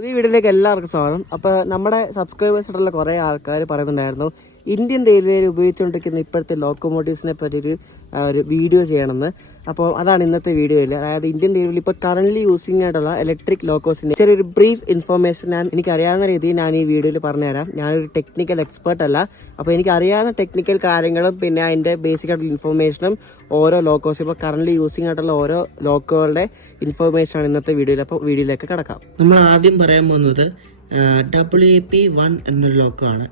പുതിയ വീഡിയോയിലേക്ക് എല്ലാവർക്കും സ്വാഗതം. അപ്പോൾ നമ്മുടെ സബ്സ്ക്രൈബേഴ്സ് ആയിട്ടുള്ള കുറേ ആൾക്കാർ പറയുന്നുണ്ടായിരുന്നു ഇന്ത്യൻ റെയിൽവേയിൽ ഉപയോഗിച്ചുകൊണ്ടിരിക്കുന്ന ഇപ്പോഴത്തെ ലോക്കോമോട്ടീവ്സിനെ പറ്റി ഒരു വീഡിയോ ചെയ്യണമെന്ന്. അപ്പോൾ അതാണ് ഇന്നത്തെ വീഡിയോയിൽ. അതായത് ഇന്ത്യൻ റെയിൽവേയിൽ ഇപ്പോൾ കറന്റ് യൂസിംഗ് ആയിട്ടുള്ള ഇലക്ട്രിക് ലോക്കോസിന്റെ ചെറിയൊരു ബ്രീഫ് ഇൻഫർമേഷൻ എനിക്കറിയാവുന്ന രീതിയിൽ ഞാൻ ഈ വീഡിയോയിൽ പറഞ്ഞുതരാം. ഞാനൊരു ടെക്നിക്കൽ എക്സ്പേർട്ട് അല്ല. അപ്പോൾ എനിക്കറിയാവുന്ന ടെക്നിക്കൽ കാര്യങ്ങളും പിന്നെ അതിന്റെ ബേസിക് ആയിട്ടുള്ള ഇൻഫർമേഷനും ഓരോ ലോക്കോസ് ഇപ്പോൾ കറന്റ് യൂസിംഗ് ആയിട്ടുള്ള ഓരോ ലോക്കോകളുടെ ഇൻഫർമേഷൻ ആണ് ഇന്നത്തെ വീഡിയോയിൽ. അപ്പോൾ വീഡിയോയിലേക്ക് കിടക്കാം. നമ്മൾ ആദ്യം പറയാൻ പോകുന്നത് WAP-1 എന്നൊരു ലോക്കോ ആണ്.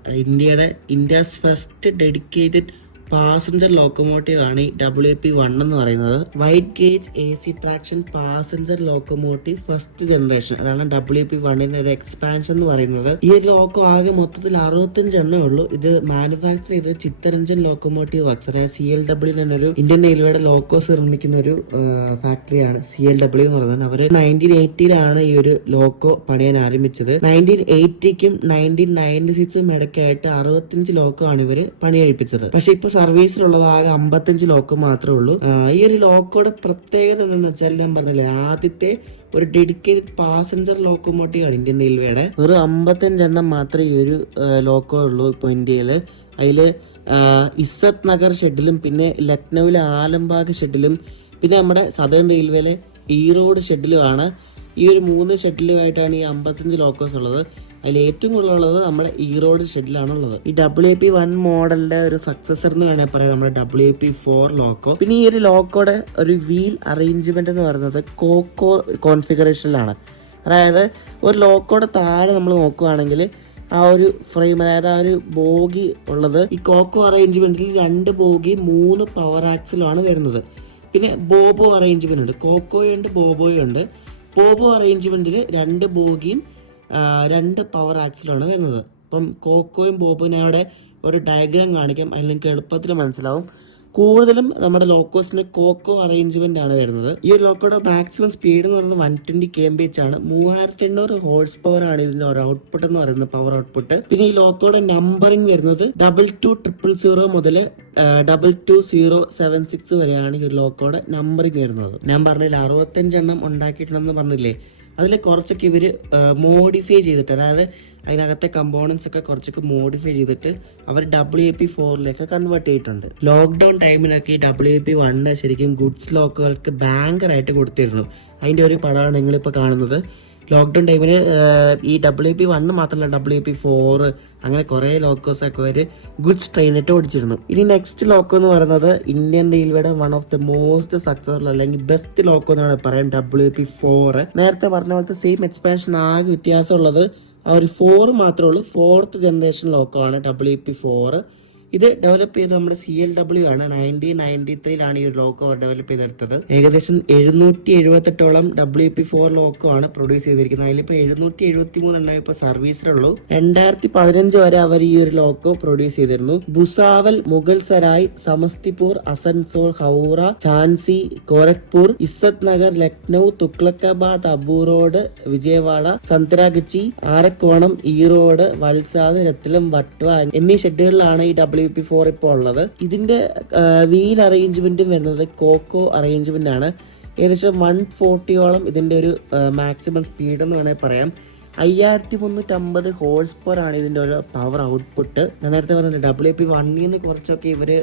India's first dedicated passenger locomotive ആണ് ഈ WAP-1 എന്ന് പറയുന്നത്. Wide gauge AC traction passenger locomotive first generation, അതാണ് WAP-1ന്റെ ഒരു എക്സ്പാൻഷൻ എന്ന് പറയുന്നത്. ഈ ഒരു ലോക്കോ ആകെ മൊത്തത്തിൽ 65 എണ്ണേ ഉള്ളൂ. ഇത് മാനുഫാക്ചർ ചെയ്തത് ചിത്തരഞ്ജൻ ലോക്കോമോട്ടീവ് വർക്ക്സ്, അതായത് CLW എന്നൊരു ഇന്ത്യൻ റെയിൽവേയുടെ ലോക്കോസ് നിർമ്മിക്കുന്ന ഒരു ഫാക്ടറിയാണ് CLW എന്ന് പറയുന്നത്. അവർ 1980 ഈ ഒരു ലോക്കോ പണിയാൻ ആരംഭിച്ചത്. 1980ക്കും 1996 ഇടയ്ക്കായിട്ട് 65 ലോക്കോ ആണ് ഇവര് പണിയഴിപ്പിച്ചത്. പക്ഷെ ഇപ്പൊ സർവീസിലുള്ളത് ആകെ 55 ലോക്കോ മാത്രമേ ഉള്ളൂ. ഈ ഒരു ലോക്കോയുടെ പ്രത്യേകത എന്താണെന്ന് വെച്ചാൽ, ഞാൻ പറഞ്ഞില്ലേ, ആദ്യത്തെ ഒരു ഡെഡിക്കേറ്റഡ് പാസഞ്ചർ ലോക്കോമോട്ടീവ് ആണ് ഇന്ത്യൻ റെയിൽവേയുടെ. ഒരു 55 എണ്ണം മാത്രമേ ഈ ഒരു ലോക്കോ ഉള്ളൂ ഇപ്പൊ ഇന്ത്യയില്. അതില് ഇസ്സത്ത് നഗർ ഷെഡിലും പിന്നെ ലക്നൌവിലെ ആലംബാഗ് ഷെഡിലും പിന്നെ നമ്മുടെ സദേൺ റെയിൽവേയിലെ ഈറോഡ് ഷെഡിലുമാണ്. ഈ ഒരു 3 ഷെഡിലുമായിട്ടാണ് ഈ 55 ലോക്കോസ് ഉള്ളത്. അതിൽ ഏറ്റവും കൂടുതലുള്ളത് നമ്മുടെ ഈറോഡ് ഷെഡിലാണുള്ളത്. ഈ WAP-1 മോഡലിന്റെ ഒരു സക്സസർ എന്ന് വേണമെങ്കിൽ പറയാം നമ്മുടെ WAP-4 ലോക്കോ. പിന്നെ ഈ ഒരു ലോക്കോയുടെ ഒരു വീൽ അറേഞ്ച്മെന്റ് എന്ന് പറയുന്നത് കോക്കോ കോൺഫിഗറേഷനിലാണ്. അതായത് ഒരു ലോക്കോയുടെ താഴെ നമ്മൾ നോക്കുകയാണെങ്കിൽ ആ ഒരു ഫ്രെയിം, അതായത് ആ ഒരു ബോഗി ഉള്ളത് ഈ കോക്കോ അറേഞ്ച്മെന്റിൽ 2 ബോഗി 3 പവർ ആക്സിലാണ് വരുന്നത്. പിന്നെ ബോബോ അറേഞ്ച്മെന്റ് ഉണ്ട്, കോക്കോയുണ്ട് ബോബോയുണ്ട്. ബോബോ അറേഞ്ച്മെന്റിൽ 2 ബോഗിയും 2 പവർ ആക്സിലാണ് വരുന്നത്. അപ്പം കോക്കോയും ബോബോയും അവിടെ ഒരു ഡയഗ്രാം കാണിക്കാം, അതിൽ നിങ്ങൾക്ക് എളുപ്പത്തിൽ മനസ്സിലാവും. കൂടുതലും നമ്മുടെ ലോക്കോസിന്റെ കോക്കോ അറേഞ്ച്മെന്റ് ആണ് വരുന്നത്. ഈ ഒരു ലോക്കോയുടെ മാക്സിമം സ്പീഡ് എന്ന് പറയുന്നത് 120 kmph ആണ്. 3800 ഹോഴ്സ് പവർ ആണ് ഇതിന്റെ ഒരു ഔട്ട്പുട്ട് എന്ന് പറയുന്നത്, പവർ ഔട്ട്പുട്ട്. പിന്നെ ഈ ലോക്കോയുടെ നമ്പറിംഗ് വരുന്നത് 22000 മുതൽ 22076 വരെയാണ് ഈ ഒരു ലോക്കോയുടെ നമ്പറിംഗ് വരുന്നത്. ഞാൻ പറഞ്ഞില്ല 65 എണ്ണം ഉണ്ടാക്കിയിട്ടുണ്ടെന്ന് പറഞ്ഞില്ലേ, അതിൽ കുറച്ചൊക്കെ ഇവർ മോഡിഫൈ ചെയ്തിട്ട്, അതായത് അതിനകത്തെ കമ്പോണൻസ് ഒക്കെ കുറച്ചൊക്കെ മോഡിഫൈ ചെയ്തിട്ട് അവർ WAP-4ലേക്ക് കൺവേർട്ട് ചെയ്തിട്ടുണ്ട്. ലോക്ക്ഡൌൺ ടൈമിലൊക്കെ ഈ WAP-1 ശരിക്കും ഗുഡ്സ് ലോക്കുകൾക്ക് ബാങ്കറായിട്ട് കൊടുത്തിരുന്നു. അതിന്റെ ഒരു പടമാണ് നിങ്ങളിപ്പോൾ കാണുന്നത്. ലോക്ക്ഡൌൺ ടൈമിൽ ഈ WAP-1 മാത്രമല്ല WAP-4 അങ്ങനെ കുറെ ലോക്കോസ് ഒക്കെ ഒരു ഗുഡ്സ് ട്രെയിനിട്ട് ഓടിച്ചിരുന്നു. ഇനി നെക്സ്റ്റ് ലോക്കോ എന്ന് പറയുന്നത് ഇന്ത്യൻ റെയിൽവേയുടെ one of the most successful അല്ലെങ്കിൽ ബെസ്റ്റ് ലോക്കോ എന്നാണ് പറയാം WAP-4. നേരത്തെ പറഞ്ഞ പോലത്തെ സെയിം എക്സ്പാൻഷൻ ആകെ വ്യത്യാസമുള്ളത് ആ ഒരു 4 മാത്രമേ ഉള്ളൂ. 4th ജനറേഷൻ ലോക്കോ ആണ് WAP-4. ഇത് ഡെവലപ്പ് ചെയ്ത് നമ്മുടെ CLW ആണ്. 1993 ഈ ഒരു ലോക്കോ ഡെവലപ്പ് ചെയ്തെടുത്തത്. ഏകദേശം 778ഓളം WAP-4 ലോക്കോ ആണ് പ്രൊഡ്യൂസ് ചെയ്തിരിക്കുന്നത്. അതിലിപ്പോ 773 എണ്ണം ഇപ്പൊ സർവീസിലുള്ളൂ. 2015 വരെ അവർ ഈ ഒരു ലോക്കോ പ്രൊഡ്യൂസ് ചെയ്തിരുന്നു. ഭുസാവൽ, മുഗൾ സരായ്, സമസ്തിപൂർ, അസൻസോൾ, ഹൗറ, ഝാൻസി, ഗോരഖ്പൂർ, ഇസ്സത്ത് നഗർ, ലക്നൌ, തുഗ്ലക്കാബാദ്, അബൂറോഡ്, വിജയവാഡ, സന്ത്രാഗച്ചി, ആരക്കോണം, ഈറോഡ്, വൽസാദ്, രത്ലം, വട്വ എന്നീ ഷെഡുകളിലാണ് ഈ WAP-4 ഇപ്പോൾ ഉള്ളത്. ഇതിന്റെ വീൽ അറേഞ്ച്മെന്റും വരുന്നത് കോക്കോ അറേഞ്ച്മെന്റ് ആണ്. ഏകദേശം 140ഓളം ഇതിന്റെ ഒരു മാക്സിമം സ്പീഡ് എന്ന് വേണമെങ്കിൽ പറയാം. 5350 ഹോഴ്സ് പവർ ആണ് ഇതിന്റെ ഒരു പവർ ഔട്ട്പുട്ട്. ഞാൻ നേരത്തെ പറഞ്ഞത് WAP-1 കുറച്ചൊക്കെ ഇവര്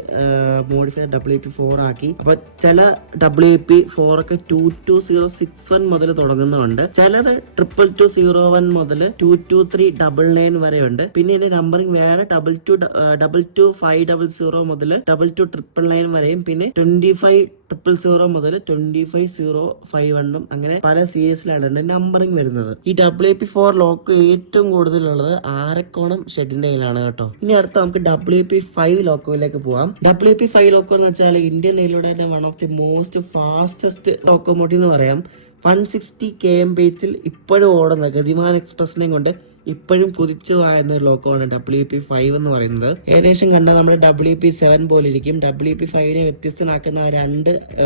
മോഡിഫൈ WAP-4 ആക്കി. അപ്പൊ ചില WAP-4 ഒക്കെ 22061 മുതൽ തുടങ്ങുന്നുണ്ട്, ചിലത് 2201 മുതൽ 22399 വരെ ഉണ്ട്. പിന്നെ ഇതിന്റെ നമ്പറിംഗ് വേറെ 22500 മുതൽ 22999 വരെയും പിന്നെ 25000 മുതൽ 25051 അങ്ങനെ പല സീരീസിലാണ് നമ്പറിംഗ് വരുന്നത്. ഈ WAP-4 ലോക്കോ ഏറ്റവും കൂടുതലുള്ളത് ആരക്കോണം ഷെഡിന്റെ കയ്യിലാണ് കേട്ടോ. ഇനി അടുത്ത നമുക്ക് WAP-5 ലോക്കോയിലേക്ക് പോവാം. WAP-5 ലോക്കോ എന്ന് വെച്ചാൽ ഇന്ത്യൻ റെയിൽവേയുടെ തന്നെ one of the most fastest locomotive എന്ന് പറയാം. 160 kmph ഇപ്പോഴും ഓടുന്ന ഗതിമാൻ എക്സ്പ്രസിനെ കൊണ്ട് ഇപ്പോഴും കുതിച്ചു വായുന്ന ഒരു ലോക്കോ ആണ് WAP-5 എന്ന് പറയുന്നത്. ഏകദേശം കണ്ടാൽ നമ്മുടെ WAP-7 പോലെ ഇരിക്കും. WAP-5നെ വ്യത്യസ്തനാക്കുന്ന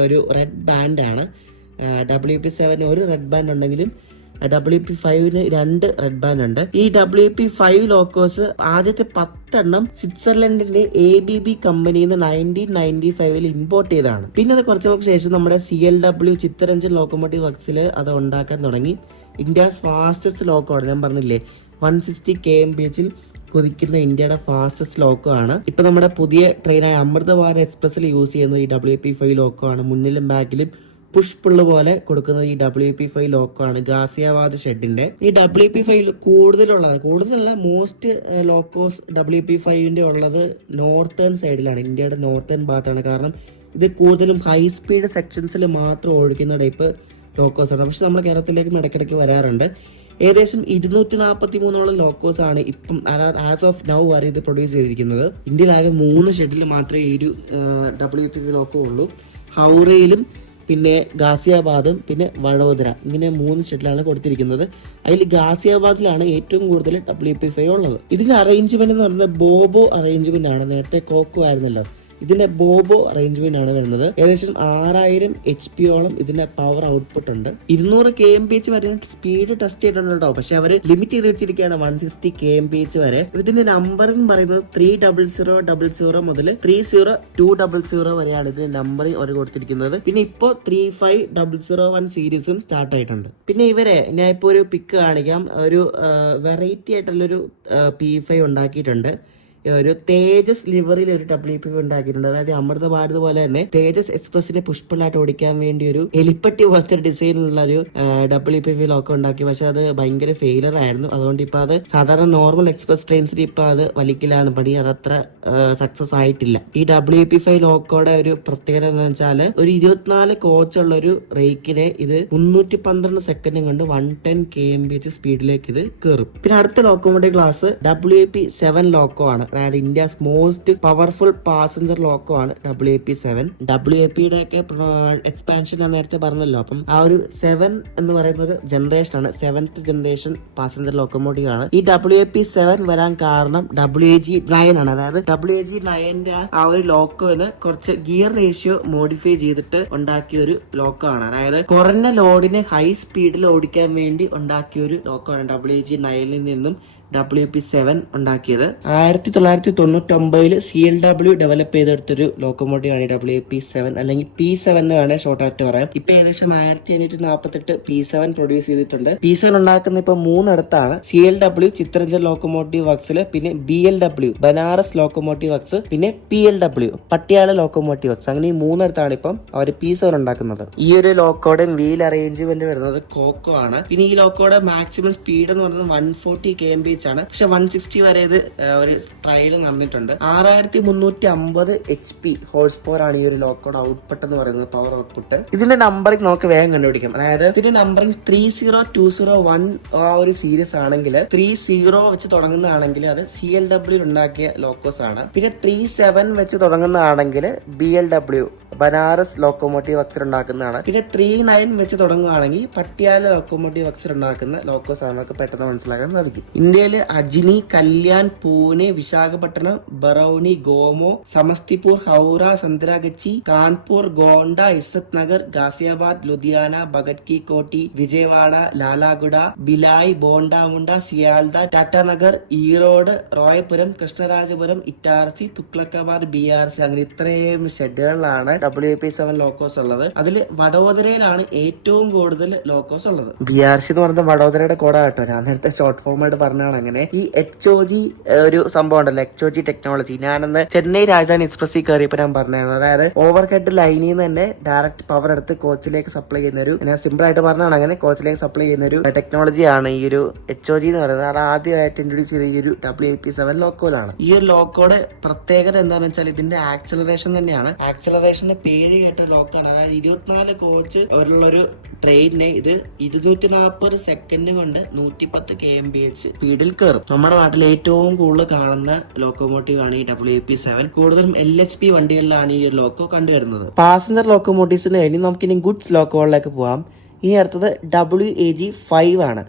ഒരു റെഡ് ബാൻഡ് ആണ്. WAP-7 ഒരു റെഡ് ബാൻഡ് ഉണ്ടെങ്കിലും WAP-5ന് 2 റെഡ് ബാൻഡ് ഉണ്ട്. ഈ WAP-5 ലോക്കോസ് ആദ്യത്തെ 10 എണ്ണം സ്വിറ്റ്സർലൻഡിന്റെ ABB കമ്പനിയിൽ നിന്ന് 1995 ഇമ്പോർട്ട് ചെയ്തതാണ്. പിന്നെ അത് കുറച്ചു ശേഷം നമ്മുടെ CLW ചിത്തരഞ്ജൻ ലോക്കോമോട്ടീവ് വർക്സിൽ അത് ഉണ്ടാക്കാൻ തുടങ്ങി. ഇന്ത്യസ് ഫാസ്റ്റസ്റ്റ് ലോക്കമാണ്. ഞാൻ പറഞ്ഞില്ലേ 160 kmph കുതിക്കുന്ന ഇന്ത്യയുടെ ഫാസ്റ്റസ്റ്റ് ലോക്കോ ആണ്. ഇപ്പൊ നമ്മുടെ പുതിയ ട്രെയിനായ അമൃത് ഭാരത് എക്സ്പ്രസിൽ യൂസ് ചെയ്യുന്നത് ഈ WP5 ലോക്കോ ആണ്. മുന്നിലും ബാക്കിലും പുഷ് പുള്ള് പോലെ കൊടുക്കുന്നത് ഈ WP5 ലോക്കോ ആണ്, ഗാസിയാബാദ് ഷെഡിന്റെ. ഈ WP5 കൂടുതലല്ല മോസ്റ്റ് ലോക്കോസ് WP5ന്റെ ഉള്ളത് നോർത്തേൺ സൈഡിലാണ്, ഇന്ത്യയുടെ നോർത്തേൺ ഭാഗത്താണ്. കാരണം ഇത് കൂടുതലും ഹൈ സ്പീഡ് സെക്ഷൻസിൽ മാത്രം ഓടിക്കുന്ന ടൈപ്പ് ലോക്കോസ് ആണ്. പക്ഷെ നമ്മുടെ കേരളത്തിലേക്കും ഇടയ്ക്കിടയ്ക്ക് വരാറുണ്ട്. ഏകദേശം 243 ലോക്കോസ് ആണ് ഇപ്പം ആസ് ഓഫ് നൗ വരെ ഇത് പ്രൊഡ്യൂസ് ചെയ്തിരിക്കുന്നത്. ഇന്ത്യയിലാകെ 3 ഷെഡിൽ മാത്രമേ ഈ ഒരു WP5 ലോക്കോ ഉള്ളൂ. ഹൗറയിലും പിന്നെ ഗാസിയാബാദും പിന്നെ വഡോദര, ഇങ്ങനെ 3 ഷെഡിലാണ് കൊടുത്തിരിക്കുന്നത്. അതിൽ ഗാസിയാബാദിലാണ് ഏറ്റവും കൂടുതൽ WP5 ഉള്ളത്. ഇതിന്റെ അറേഞ്ച്മെന്റ് എന്ന് പറയുന്നത് ബോബോ അറേഞ്ച്മെന്റ് ആണ്. നേരത്തെ കോക്കോ ആയിരുന്നല്ലോ, ഇതിന്റെ ബോബോ അറേഞ്ച്മെന്റ് ആണ് വരുന്നത്. ഏകദേശം 6000 HP ഇതിന്റെ പവർ ഔട്ട്പുട്ട് ഉണ്ട്. 200 kmph വരെ സ്പീഡ് ടെസ്റ്റ് ചെയ്തിട്ടുണ്ടോ, പക്ഷെ അവർ ലിമിറ്റ് ചെയ്ത് വെച്ചിരിക്കുകയാണ് 160 kmph വരെ. ഇതിന്റെ നമ്പറിംഗ് പറയുന്നത് 30000 മുതൽ 30200 വരെയാണ് ഇതിന്റെ നമ്പറിംഗ് അവർ കൊടുത്തിരിക്കുന്നത്. പിന്നെ ഇപ്പോ 35001 സീരീസും സ്റ്റാർട്ട് ആയിട്ടുണ്ട്. പിന്നെ ഇവരെ ഞാൻ ഇപ്പോ ഒരു പിക്ക് കാണിക്കാം. ഒരു വെറൈറ്റി ആയിട്ടുള്ളൊരു P5 ഉണ്ടാക്കിയിട്ടുണ്ട്. ഒരു തേജസ് ലിവറിൽ ഒരു WP5 ഉണ്ടാക്കിയിട്ടുണ്ട്. അതായത് അമൃത ഭാരത് പോലെ തന്നെ തേജസ് എക്സ്പ്രസിനെ പുഷ്പളായിട്ട് ഓടിക്കാൻ വേണ്ടി ഒരു എലിപ്പട്ടി പോലത്തെ ഡിസൈനിലുള്ള ഒരു WP5 ലോക്കോ ഉണ്ടാക്കി. പക്ഷെ അത് ഭയങ്കര ഫെയിലർ ആയിരുന്നു. അതുകൊണ്ട് ഇപ്പൊ അത് സാധാരണ നോർമൽ എക്സ്പ്രസ് ട്രെയിൻസിൽ ഇപ്പൊ അത് വലിക്കലാണ് പണി. അതത്ര സക്സസ് ആയിട്ടില്ല. ഈ WP5 ലോക്കോയുടെ ഒരു പ്രത്യേകത എന്ന് വെച്ചാൽ ഒരു 24 കോച്ചുള്ള ഒരു റേക്കിനെ ഇത് 312 സെക്കൻഡ് കൊണ്ട് 110 kmph സ്പീഡിലേക്ക് ഇത് കയറും. പിന്നെ അടുത്ത ലോക്കോമോട്ടീവ് ക്ലാസ് WP7 ലോക്കോ ആണ്. അതായത് India's most powerful passenger loco ആണ് WP7. WP-യുടെ ഒക്കെ എക്സ്പാൻഷൻ ഞാൻ നേരത്തെ പറഞ്ഞല്ലോ. അപ്പം ആ ഒരു 7 എന്ന് പറയുന്നത് ജനറേഷൻ ആണ്, 7th ജനറേഷൻ പാസഞ്ചർ ലോക്കോമോട്ടീവ് ആണ്. ഈ WP7 വരാൻ കാരണം WAG9 ആണ്. അതായത് WAG9ന്റെ ആ ഒരു ലോക്കോന് കുറച്ച് ഗിയർ റേഷ്യോ മോഡിഫൈ ചെയ്തിട്ട് ഉണ്ടാക്കിയ ഒരു ലോക്കോ ആണ്. അതായത് കുറഞ്ഞ ലോഡിനെ ഹൈ സ്പീഡിൽ ഓടിക്കാൻ വേണ്ടി ഉണ്ടാക്കിയ ഒരു ലോക്കോ ആണ് WAG9ൽ നിന്നും WP7 ഉണ്ടാക്കിയത്. 1999 CLW ഡെവലപ്പ് ചെയ്തെടുത്തൊരു ലോക്കോമോട്ടീവ് ആണ് WP7, അല്ലെങ്കിൽ P7 എന്ന് വേണേൽ ഷോർട്ട് ആയിട്ട് പറയാം. ഇപ്പൊ ഏകദേശം 1548 P7 പ്രൊഡ്യൂസ് ചെയ്തിട്ടുണ്ട്. P7 ഉണ്ടാക്കുന്ന ഇപ്പൊ 3 ഇടത്താണ്. CLW ചിത്രരഞ്ജൻ ലോക്കോമോട്ടീവ് വർക്സില്, പിന്നെ BLW ബനാറസ് ലോക്കോമോട്ടീവ് വർക്സ്, പിന്നെ PLW പട്ടിയാല ലോക്കോമോട്ടീവ് വർക്സ്. അങ്ങനെ ഈ 3 ഇടത്താണ് ഇപ്പം അവർ P7 ഉണ്ടാക്കുന്നത്. ഈ ഒരു ലോക്കോയുടെ വീൽ അറേഞ്ച്മെന്റ് വരുന്നത് കോക്കോ ആണ്. പിന്നെ ഈ ലോക്കോയുടെ മാക്സിമം സ്പീഡ് എന്ന് പറയുന്നത് 140 kmph ആണ്. പക്ഷെ 160 വരെ ഇത് ഒരു ട്രയൽ നടന്നിട്ടുണ്ട്. 6350 HP ഹോഴ്സ് പവർ ആണ് ഈ ഒരു ലോക്കോയുടെ ഔട്ട്പുട്ട് എന്ന് പറയുന്നത്, പവർ ഔട്ട്പുട്ട്. ഇതിന്റെ നമ്പറിംഗ് നമുക്ക് വേഗം കണ്ടുപിടിക്കാം. അതായത് ഇതിന്റെ നമ്പറിംഗ് 30201 ആ ഒരു സീരീസ് ആണെങ്കിൽ 30 വെച്ച് തുടങ്ങുന്നതാണെങ്കിൽ അത് CLW ഉണ്ടാക്കിയ ലോക്കോസ് ആണ്. പിന്നെ 37 വെച്ച് തുടങ്ങുന്നതാണെങ്കിൽ BLW ബനാറസ് ലോക്കോമോട്ടീവ് വർക്സ് ഉണ്ടാക്കുന്നതാണ്. പിന്നെ 39 വെച്ച് തുടങ്ങുകയാണെങ്കിൽ പട്ടിയാല ലോക്കോമോട്ടീവ് വർക്സ് ഉണ്ടാക്കുന്ന ലോക്കോസ് ആണ്. നമുക്ക് പെട്ടെന്ന് മനസ്സിലാക്കാൻ സാധിക്കും. ഇന്ത്യയിൽ അജ്നി, കല്യാൺ, പൂനെ, വിശാഖപട്ടണം, ബറൌനി, ഗോമോ, സമസ്തിപൂർ, ഹൗറ, സന്ത്രാഗച്ചി, കാൺപൂർ, ഗോണ്ട, ഇസ്സത്ത് നഗർ, ഗാസിയാബാദ്, ലുധിയാന, ഭഗത് കി കോട്ടി, വിജയവാഡ, ലാലാഗുഡ, ബിലായ്, ബോണ്ടാമുണ്ട, സിയാൽദ, ടാറ്റാനഗർ, ഈറോഡ്, റോയപുരം, കൃഷ്ണരാജപുരം, ഇറ്റാർസി, തുക്ലക്കാബാദ്, BRC, അങ്ങനെ ഇത്രയും ഷെഡുകളിലാണ് WP7 ലോക്കോസ് ഉള്ളത്. അതിൽ വഡോദരയിലാണ് ഏറ്റവും കൂടുതൽ ലോക്കോസ് ഉള്ളത്. BRC എന്ന് പറയുന്നത് വഡോദരയുടെ കോഡാ കേട്ടോ. ഞാൻ നേരത്തെ ഷോർട്ട് ഫോം ആയിട്ട് പറഞ്ഞാണ്. അങ്ങനെ ഈ HOG ഒരു സംഭവം ഉണ്ടല്ലോ, HOG ടെക്നോളജി, ഞാനെന്ന് ചെന്നൈ രാജധാനി എക്സ്പ്രസിൽ കയറിയപ്പോ ഞാൻ പറഞ്ഞായിരുന്നു. അതായത് ഓവർ ഹെഡ് ലൈനിൽ നിന്ന് തന്നെ ഡയറക്റ്റ് പവർ എടുത്ത് കോച്ചിലേക്ക് സപ്ലൈ ചെയ്യുന്ന ഒരു, ഞാൻ സിമ്പിൾ ആയിട്ട് പറഞ്ഞാണ്, അങ്ങനെ കോച്ചിലേക്ക് സപ്ലൈ ചെയ്യുന്ന ഒരു ടെക്നോളജിയാണ് ഈ ഒരു HOG എന്ന് പറയുന്നത്. അത് ആദ്യമായിട്ട് ഇൻട്രൊഡ്യൂസ് ചെയ്ത ഈ ഒരു WP7 ലോക്കോയിലാണ്. ഈ ഒരു ലോക്കോയുടെ പ്രത്യേകത എന്താണെന്ന് വെച്ചാൽ ഇതിന്റെ ആക്സലറേഷൻ തന്നെയാണ്. ആക്സലറേഷന്റെ പേര് കേട്ട ലോക്കാണ്. അതായത് 24 കോച്ച് അവരുള്ളൊരു ട്രെയിനിനെ ഇത് 240 സെക്കൻഡ് കൊണ്ട് 110 kmph സ്പീഡിൽ കയറും. നമ്മുടെ നാട്ടിൽ ഏറ്റവും കൂടുതൽ കാണുന്ന ലോക്കോമോട്ടീവ് ആണ് ഈ WP7. കൂടുതലും LHP വണ്ടികളിലാണ് ഈ ലോക്കോ കണ്ടുവരുന്നത്. പാസഞ്ചർ ലോക്കോമോട്ടീവ്സിന് ഇനി നമുക്കിനി ഗുഡ്സ് ലോക്കോകളിലേക്ക് പോകാം. ഇനി അടുത്തത് WAG5 ആണ്.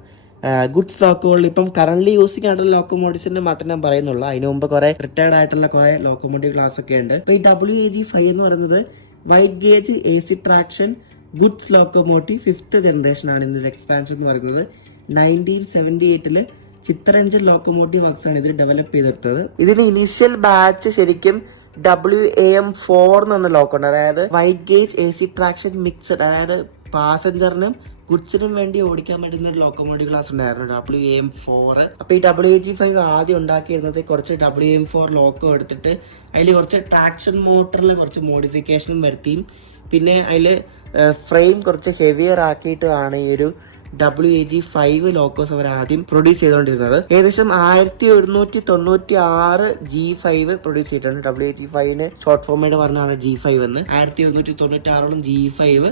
ഗുഡ്സ് ലോക്കോകളിൽ ഇപ്പം കറന്റ് യൂസിങ് ആയിട്ടുള്ള ലോക്കോമോട്ടീവ്സിന്റെ മാത്രമേ ഞാൻ പറയുന്നുള്ളൂ. അതിന് മുമ്പ് കുറെ റിട്ടയർഡ് ആയിട്ടുള്ള കുറെ ലോക്കോമോട്ടീവ് ക്ലാസ് ഒക്കെ ഉണ്ട്. ഇപ്പൊ ഈ WAG5 എന്ന് പറയുന്നത് wide gauge AC traction goods locomotive 5th generation ആണ്. ഇതിന്റെ എക്സ്പാൻഷൻ എന്ന് പറയുന്നത് 1978 ചിത്രരഞ്ജൻ ലോക്കോമോട്ടീവ് വർക്സ് ആണ് ഇത് ഡെവലപ്പ് ചെയ്തെടുത്തത്. ഇതിന് ഇനീഷ്യൽ ബാച്ച് ശരിക്കും WAM4 എന്ന ലോക്കോ ഉണ്ട്. അതായത് wide gauge AC traction mixed, അതായത് പാസഞ്ചറിനും ഗുഡ്സിനും വേണ്ടി ഓടിക്കാൻ പറ്റുന്ന ഒരു ലോക്കോമോട്ടീവ് ക്ലാസ് ഉണ്ടായിരുന്നു WM4. അപ്പൊ ഈ WAG5 ആദ്യം ഉണ്ടാക്കിയിരുന്നത് കുറച്ച് WM4 ലോക്കോ എടുത്തിട്ട് അതിൽ കുറച്ച് ട്രാക്ഷൻ മോട്ടറിൽ കുറച്ച് മോഡിഫിക്കേഷനും വരുത്തിയും പിന്നെ അതിൽ ഫ്രെയിം കുറച്ച് ഹെവിയർ ആക്കിയിട്ടാണ് ഈ ഒരു WAG5 ലോക്കോസ് അവർ ആദ്യം പ്രൊഡ്യൂസ് ചെയ്തുകൊണ്ടിരുന്നത്. ഏകദേശം 1196 G5 പ്രൊഡ്യൂസ് ചെയ്തിട്ടുണ്ട്. WAG5 ഷോർട്ട് ഫോമായിട്ട് പറഞ്ഞാണ് G5 എന്ന്. 1196 G5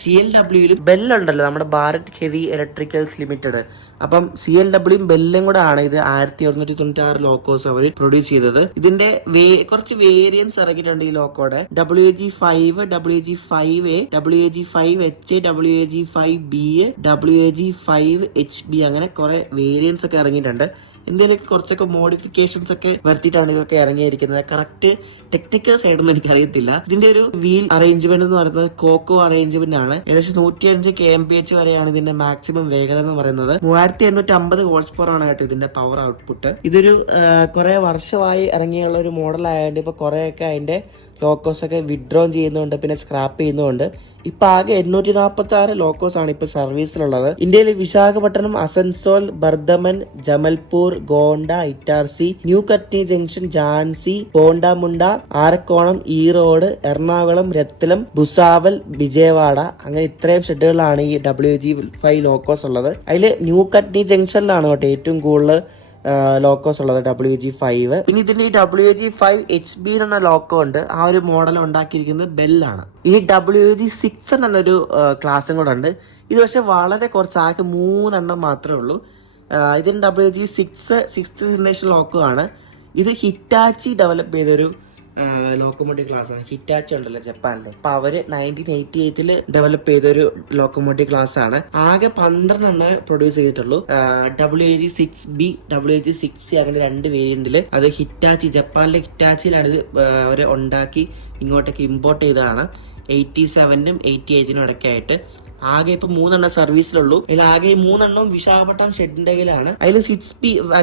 CLW ബെൽ ഉണ്ടല്ലോ, നമ്മുടെ ഭാരത് ഹെവി ഇലക്ട്രിക്കൽസ് ലിമിറ്റഡ്. അപ്പം CLW ബെല്ലും കൂടെ ആണ് ഇത് 1196 ലോക്കോസ് അവർ പ്രൊഡ്യൂസ് ചെയ്തത്. ഇതിന്റെ കുറച്ച് വേരിയൻസ് ഇറക്കിയിട്ടുണ്ട് ഈ ലോക്കോടെ. WAG5, WAG5A, WAG5HA, WAG5B, WAG5HB അങ്ങനെ കുറെ വേരിയൻസ് ഒക്കെ ഇറങ്ങിയിട്ടുണ്ട്. എന്തെങ്കിലും കുറച്ചൊക്കെ മോഡിഫിക്കേഷൻസ് ഒക്കെ വരുത്തിയിട്ടാണ് ഇതൊക്കെ ഇറങ്ങിയിരിക്കുന്നത്. കറക്റ്റ് ടെക്നിക്കൽ സൈഡൊന്നും എനിക്ക് അറിയത്തില്ല. ഇതിന്റെ ഒരു വീൽ അറേഞ്ച്മെന്റ് എന്ന് പറയുന്നത് കോക്കോ അറേഞ്ച്മെന്റ് ആണ്. ഏകദേശം 105 kmph വരെയാണ് ഇതിന്റെ മാക്സിമം വേഗത എന്ന് പറയുന്നത്. 3850 ഹോഴ്സ് പവർ ആണ് കേട്ടോ ഇതിന്റെ പവർ ഔട്ട്പുട്ട്. ഇതൊരു കുറെ വർഷമായി ഇറങ്ങിയുള്ള ഒരു മോഡൽ ആയതുകൊണ്ട് ഇപ്പൊ കുറെയൊക്കെ അതിന്റെ ലോക്കോസ് ഒക്കെ വിഡ്രോ ചെയ്യുന്നുണ്ട്, പിന്നെ സ്ക്രാപ്പ് ചെയ്യുന്നുണ്ട്. ഇപ്പൊ ആകെ 846 ലോക്കോസ് ആണ് ഇപ്പൊ സർവീസിലുള്ളത്. ഇന്ത്യയിൽ വിശാഖപട്ടണം, അസൻസോൾ, ബർദമൻ, ജമൽപൂർ, ഗോണ്ട, ഇറ്റാർസി, ന്യൂ കട്നി ജംഗ്ഷൻ, ഝാൻസി, പോണ്ടാമുണ്ട, ആരക്കോണം, ഈറോഡ്, എറണാകുളം, രത്ലം, ഭുസാവൽ, വിജയവാഡ അങ്ങനെ ഇത്രയും ഷെഡുകളിലാണ് ഈ WAG5 ലോക്കോസ് ഉള്ളത്. അതിൽ ന്യൂ കട്നി ജംഗ്ഷനിലാണ് കേട്ടോ ഏറ്റവും കൂടുതൽ ലോക്കോസ് ഉള്ളത് WAG5. പിന്നെ ഇതിന്റെ ഈ WAG5HB എന്ന ലോക്കോ ഉണ്ട്. ആ ഒരു മോഡൽ ഉണ്ടാക്കിയിരിക്കുന്നത് ബെല്ലാണ്. ഇനി WAG6 എന്നൊരു ക്ലാസ്സും കൂടെ ഉണ്ട്. ഇത് പക്ഷെ വളരെ കുറച്ച് ആകെ 3 മാത്രമേ ഉള്ളൂ. ഇതിന് WAG6 ജനറേഷൻ ലോക്കോ ആണ്. ഇത് ഹിറ്റാച്ചി ഡെവലപ്പ് ചെയ്തൊരു ലോക്കോമോട്ടീവ് ക്ലാസ് ആണ്. ഹിറ്റാച്ചി ഉണ്ടല്ലോ ജപ്പാനില്, അപ്പൊ അവര് 1988 ഡെവലപ്പ് ചെയ്തൊരു ലോക്കോമോട്ടീവ് ക്ലാസ് ആണ്. ആകെ 12 പ്രൊഡ്യൂസ് ചെയ്തിട്ടുള്ളൂ. WAG6B, WAG6C അങ്ങനെ 2 വേരിയന്റില്. അത് ഹിറ്റാച്ചി, ജപ്പാനിലെ ഹിറ്റാച്ചിയിലാണ് ഇത് അവര് ഉണ്ടാക്കി ഇങ്ങോട്ടേക്ക് ഇമ്പോർട്ട് ചെയ്തതാണ്. 87നും 88നും ഇടയ്ക്കായിട്ട്. ആകെ ഇപ്പൊ 3 സർവീസിലുള്ളൂ. അതിൽ ആകെ 3 വിശാഖപട്ടണം ഷെഡിന്റെ കയ്യിലാണ്. അതിൽ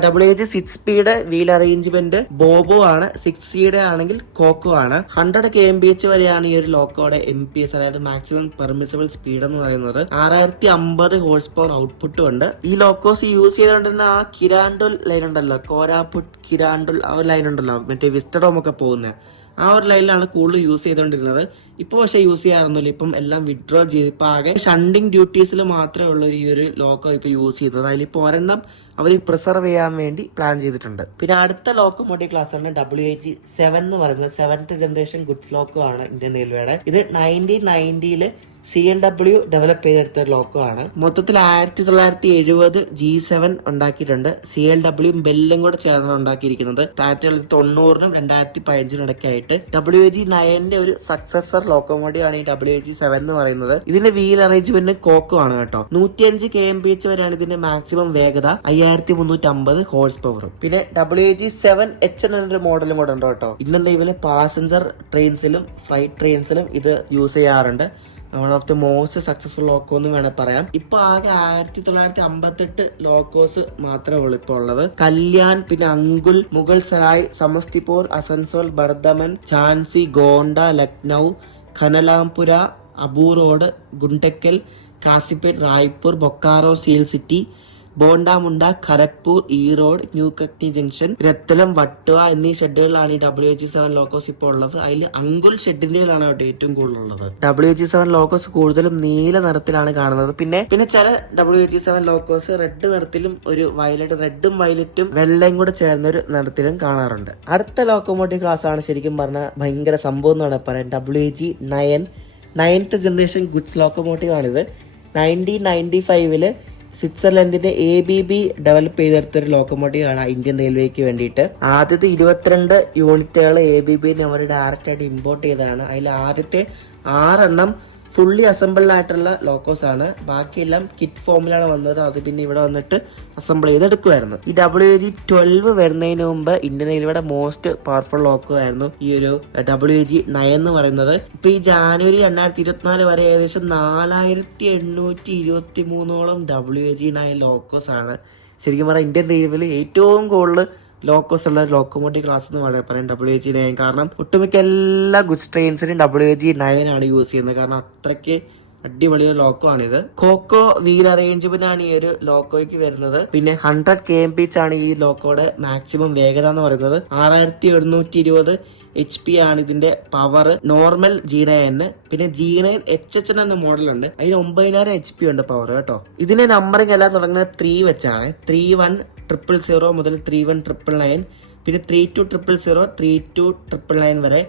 WAG6Bയുടെ വീൽ അറേഞ്ച്മെന്റ് ബോബോ ആണ്. 6Cയുടെ ആണെങ്കിൽ കോക്കോ ആണ്. 100 kmph വരെയാണ് ഈ ഒരു ലോക്കോയുടെ MPS, അതായത് മാക്സിമം പെർമിസിബിൾ സ്പീഡ് എന്ന് പറയുന്നത്. 6050 ഹോഴ്സ് പവർ ഔട്ട്പുട്ടും ഉണ്ട്. ഈ ലോക്കോസ് യൂസ് ചെയ്തുകൊണ്ടിരുന്ന ആ കിരാൻഡുൽ ലൈൻ ഉണ്ടല്ലോ, കോരാപുട്ട് കിരാൻഡുൽ ആ ഒരു ലൈൻ ഉണ്ടല്ലോ, മറ്റേ വിസ്റ്റഡോം ഒക്കെ പോകുന്നത്, ആ ഒരു ലൈനിലാണ് കൂടുതൽ യൂസ് ചെയ്തുകൊണ്ടിരുന്നത്. ഇപ്പൊ പക്ഷെ യൂസ് ചെയ്യാറൊന്നുമില്ല. ഇപ്പം എല്ലാം വിഡ്രോ ചെയ്ത് ഇപ്പൊ ആകെ ഷണ്ടിങ് ഡ്യൂട്ടീസിൽ മാത്രമേ ഉള്ളൂ ഈ ഒരു ലോക്കോ ഇപ്പൊ യൂസ് ചെയ്തത്. അതിലിപ്പോ ഒരെണ്ണം അവർ പ്രിസർവ് ചെയ്യാൻ വേണ്ടി പ്ലാൻ ചെയ്തിട്ടുണ്ട്. പിന്നെ അടുത്ത ലോക്കോമോട്ടീവ് ക്ലാസ് ആണ് WAG7 എന്ന് പറയുന്നത്. 7th ജനറേഷൻ ഗുഡ്സ് ലോക്കോ ആണ് ഇന്ത്യൻ റെയിൽവേയുടെ. ഇത് 1990 CLW ഡെവലപ്പ് ചെയ്തെടുത്ത ലോക്കോ ആണ്. മൊത്തത്തിൽ 1970 G7 ഉണ്ടാക്കിയിട്ടുണ്ട്. CLW ബെല്ലും കൂടെ ചേർന്നാണ് ഉണ്ടാക്കിയിരിക്കുന്നത്. 1990നും 2015നും ഇടയ്ക്കായിട്ട്. WAG9 ഒരു സക്സസർ ലോക്കോമോട്ടീവ് ആണ് ഈ WAG7 എന്ന് പറയുന്നത്. ഇതിന്റെ വീൽ അറേഞ്ച്മെന്റ് കോക്കോ ആണ് കേട്ടോ. 105 kmph വരെയാണ് ഇതിന്റെ മാക്സിമം വേഗത. 5350 ഹോഴ്സ് പവറും. പിന്നെ WAG7H എന്നൊരു മോഡലും കൂടെ ഉണ്ട് കേട്ടോ. ഇന്ത്യൻ റെയിൽവേയിലെ പാസഞ്ചർ ട്രെയിൻസിലും ഫ്ലൈറ്റ് ട്രെയിൻസിലും ഇത് യൂസ് ചെയ്യാറുണ്ട്. One of the most successful loco എന്ന് വേണേൽ പറയാം. ഇപ്പൊ ആകെ 1958 ലോക്കോസ് മാത്രമേ ഉള്ളൂ ഇപ്പൊ ഉള്ളത്. കല്യാൺ, പിന്നെ അങ്കുൽ, മുഗൾ സരായ്, സമസ്തിപൂർ, അസൻസോൾ, ബർദമൻ, ഝാൻസി, ഗോണ്ട, ലക്നൌ, ഖനലാംപുര, Abu road, Guntakal, Kazipet, Raipur, Bokaro, steel city, Bondamunda, Kharagpur, Erode, new Katni junction, Ratlam, Vatva എന്നീ ഷെഡുകളിലാണ് ഈ WAG7 ലോക്കോസ് ഇപ്പോൾ ഉള്ളത്. അതിൽ അങ്കുൽ ഷെഡിന്റെയിലാണ് കേട്ടോ ഏറ്റവും കൂടുതലുള്ളത്. WAG7 ലോക്കോസ് കൂടുതലും നീല നിറത്തിലാണ് കാണുന്നത്. പിന്നെ ചില WAG7 ലോക്കോസ് റെഡ് നിറത്തിലും ഒരു വയലറ്റ്, റെഡും വയലറ്റും വെള്ളയും കൂടെ ചേർന്ന ഒരു നിറത്തിലും കാണാറുണ്ട്. അടുത്ത ലോക്കോമോട്ടീവ് ക്ലാസ് ആണ് ശരിക്കും പറഞ്ഞാൽ ഭയങ്കര സംഭവം എന്നാണ് പറയാൻ. WAG9 9th generation goods locomotive ആണിത്. 1995 സ്വിറ്റ്സർലൻഡിന്റെ ABB ഡെവലപ്പ് ചെയ്തെടുത്തൊരു ലോക്കോമോട്ടീവ് ആണ് ഇന്ത്യൻ റെയിൽവേക്ക് വേണ്ടിയിട്ട്. ആദ്യത്തെ 22 യൂണിറ്റുകൾ ABB അവർ ഡയറക്റ്റ് ആയിട്ട് ഇമ്പോർട്ട് ചെയ്തതാണ്. അതിൽ ആദ്യത്തെ 6 ഫുള്ളി അസംബിൾഡ് ആയിട്ടുള്ള ലോക്കോസ് ആണ്. ബാക്കിയെല്ലാം കിറ്റ് ഫോമിലാണ് വന്നത്. അത് പിന്നെ ഇവിടെ വന്നിട്ട് അസംബിൾ ചെയ്തെടുക്കുമായിരുന്നു. ഈ WAG12 വരുന്നതിന് മുമ്പ് ഇന്ത്യൻ റെയിൽവേയുടെ മോസ്റ്റ് പവർഫുൾ ലോക്കോ ആയിരുന്നു ഈ ഒരു WAG9 എന്ന് പറയുന്നത്. ഇപ്പൊ ഈ ജാനുവരി 2024 വരെ ഏകദേശം 4823 WAG9 ലോക്കോസ് ആണ്. ശരിക്കും പറഞ്ഞാൽ ഇന്ത്യൻ റെയിൽവേയിൽ ഏറ്റവും കൂടുതൽ ലോക്കോസ് ഉള്ള ലോക്കോമോട്ടീവ് ക്ലാസ് എന്ന് പറയാം WAG9. കാരണം ഒട്ടുമിക്ക എല്ലാ ഗുഡ്സ് ട്രെയിൻസിനും WAG9 ആണ് യൂസ് ചെയ്യുന്നത്. കാരണം അത്രയ്ക്ക് അടിപൊളി ഒരു ലോക്കോ ആണിത്. കോക്കോ വീൽ അറേഞ്ച്മെന്റ് ആണ് ഈ ഒരു ലോക്കോയ്ക്ക് വരുന്നത്. പിന്നെ 100 kmph ആണ് ഈ ലോക്കോയുടെ മാക്സിമം വേഗത എന്ന് പറയുന്നത്. 6720 HP ആണ് ഇതിന്റെ പവർ. നോർമൽ G9, പിന്നെ G9 HH എന്ന മോഡൽ ഉണ്ട്, അതിന് 9000 HP ഉണ്ട് പവർ കേട്ടോ. ഇതിന്റെ നമ്പറിംഗ് എല്ലാം തുടങ്ങുന്നത് 3 വെച്ചാണ്. 31000 മുതൽ 31999, പിന്നെ 32000 32999 വരെ,